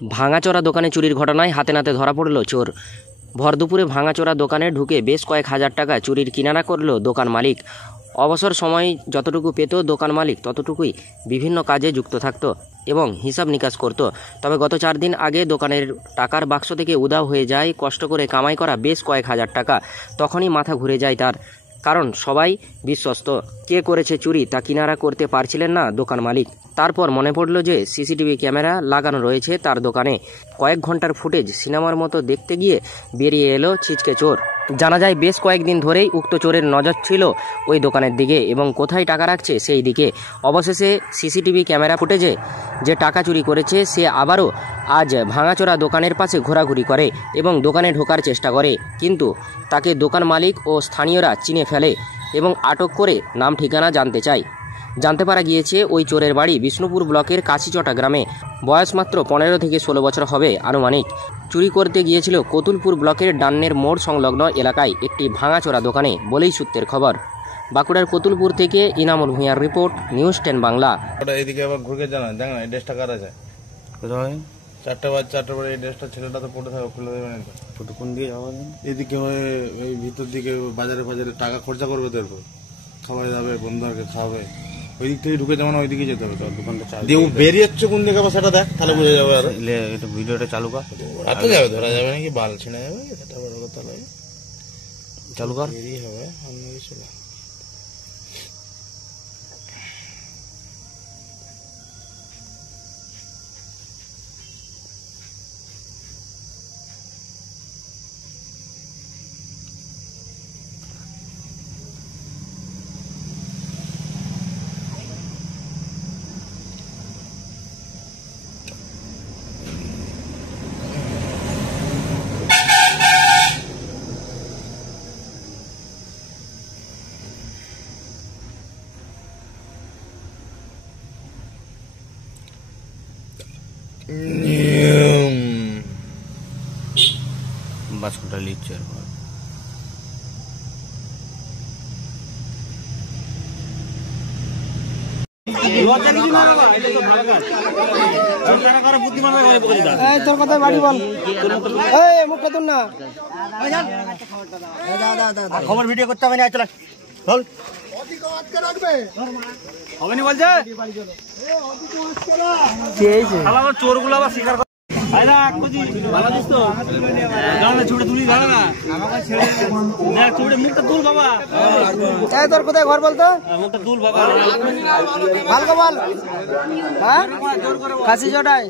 ভাঙাচোরা দোকানে চুরির ঘটনায় হাতে নাতে ধরা পড়ল চোর। ভর দুপুরে ভাঙাচোরা দোকানে ঢুকে বেশ কয়েক হাজার টাকা চুরির কিনারা করল দোকান মালিক। অবসর সময় যতটুকু পেত দোকান মালিক ততটুকুই বিভিন্ন কাজে যুক্ত থাকত এবং হিসাব নিকাশ করত। তবে গত 4 দিন আগে দোকানের টাকার বাক্স থেকে উধাও হয়ে যায় কষ্ট করে কামাই করা বেশ কয়েক হাজার টাকা। তখনই মাথা ঘুরে যায় তার, কারণ সবাই বিশ্বস্ত। কে করেছে চুরি তা কিনারা করতে পারছিলেন না দোকান মালিক। তারপর মনে পড়ল যে সিসিটিভি ক্যামেরা লাগানো রয়েছে তার দোকানে। কয়েক ঘন্টার ফুটেজ সিনেমার মতো দেখতে গিয়ে বেরিয়ে এলো ছিচকে চোর। জানা যায় বেশ কয়েকদিন ধরেই উক্ত চোরের নজর ছিল ওই দোকানের দিকে এবং কোথায় টাকা রাখছে সেই দিকে। অবশেষে সিসিটিভি ক্যামেরা ফুটেজে যে টাকা চুরি করেছে সে আবারও আজ ভাঙাচোরা দোকানের পাশে ঘোরাঘুরি করে এবং দোকানে ঢোকার চেষ্টা করে, কিন্তু তাকে দোকান মালিক ও স্থানীয়রা চিনে ফেলে এবং আটক করে নাম ঠিকানা জানতে চায়। জানতে পারা গিয়েছে ওই চোরের বাড়ি বিষ্ণুপুর ব্লকের কাশিচটা গ্রামে। বয়স মাত্র 15 থেকে 16 বছর হবে আনুমানিক। চুরি করতে গিয়েছিল কতুলপুর ব্লকের ডান্নের মোড় সংলগ্ন এলাকায় একটি ভাঙাচোরা দোকানে বলেই সূত্রের খবর। বাঁকুড়ার কতুলপুর থেকে ইনামুল ভূঁইয়ার রিপোর্ট, নিউজ 10 বাংলা। এদিকে আবার ঘুরে জানা দেখ না, এই ড্রেসটা কার আছে? কোথায়? 4টা বাজে এই ড্রেসটা ছেলেটা তো পড়ে থাকে, খুলে দেবে না তো? কোন দিকে যাবো? এদিকে হয়ে ওই ভিতর দিকে বাজারে টাকা খরচা করবে তো, এরপর খাওয়া যাবে, বন্ধুদেরকে খাওয়াবে, ওই দিক থেকে ঢুকে যাবো না, ওই দিকে যেতে হবে। তোর দোকানটা দিয়ে বেরিয়ে যাচ্ছে কোন দিকে আবার সেটা দেখ, তাহলে বুঝে যাবে। আর এটা ভিডিওটা চালু কর। এত যাবে ধরা যাবে নাকি? বাল ছিঁড়ে যাবে, এটা বড় কথা লাগে। চালু কর, দেরি হবে। অন্য কিছু না। বাস্কটা লিখছে এরপর তোর কথা বাড়ি বল, মুখটা তোর না খবর ভিডিও করতে হবে না। চল বল হবে নি বলছে চোর গুলো আবার স্বীকার তোর কোথায় ঘর বলতো? মুখটা তুল বাবা, ভালো বল। হ্যাঁ কাশি চটায়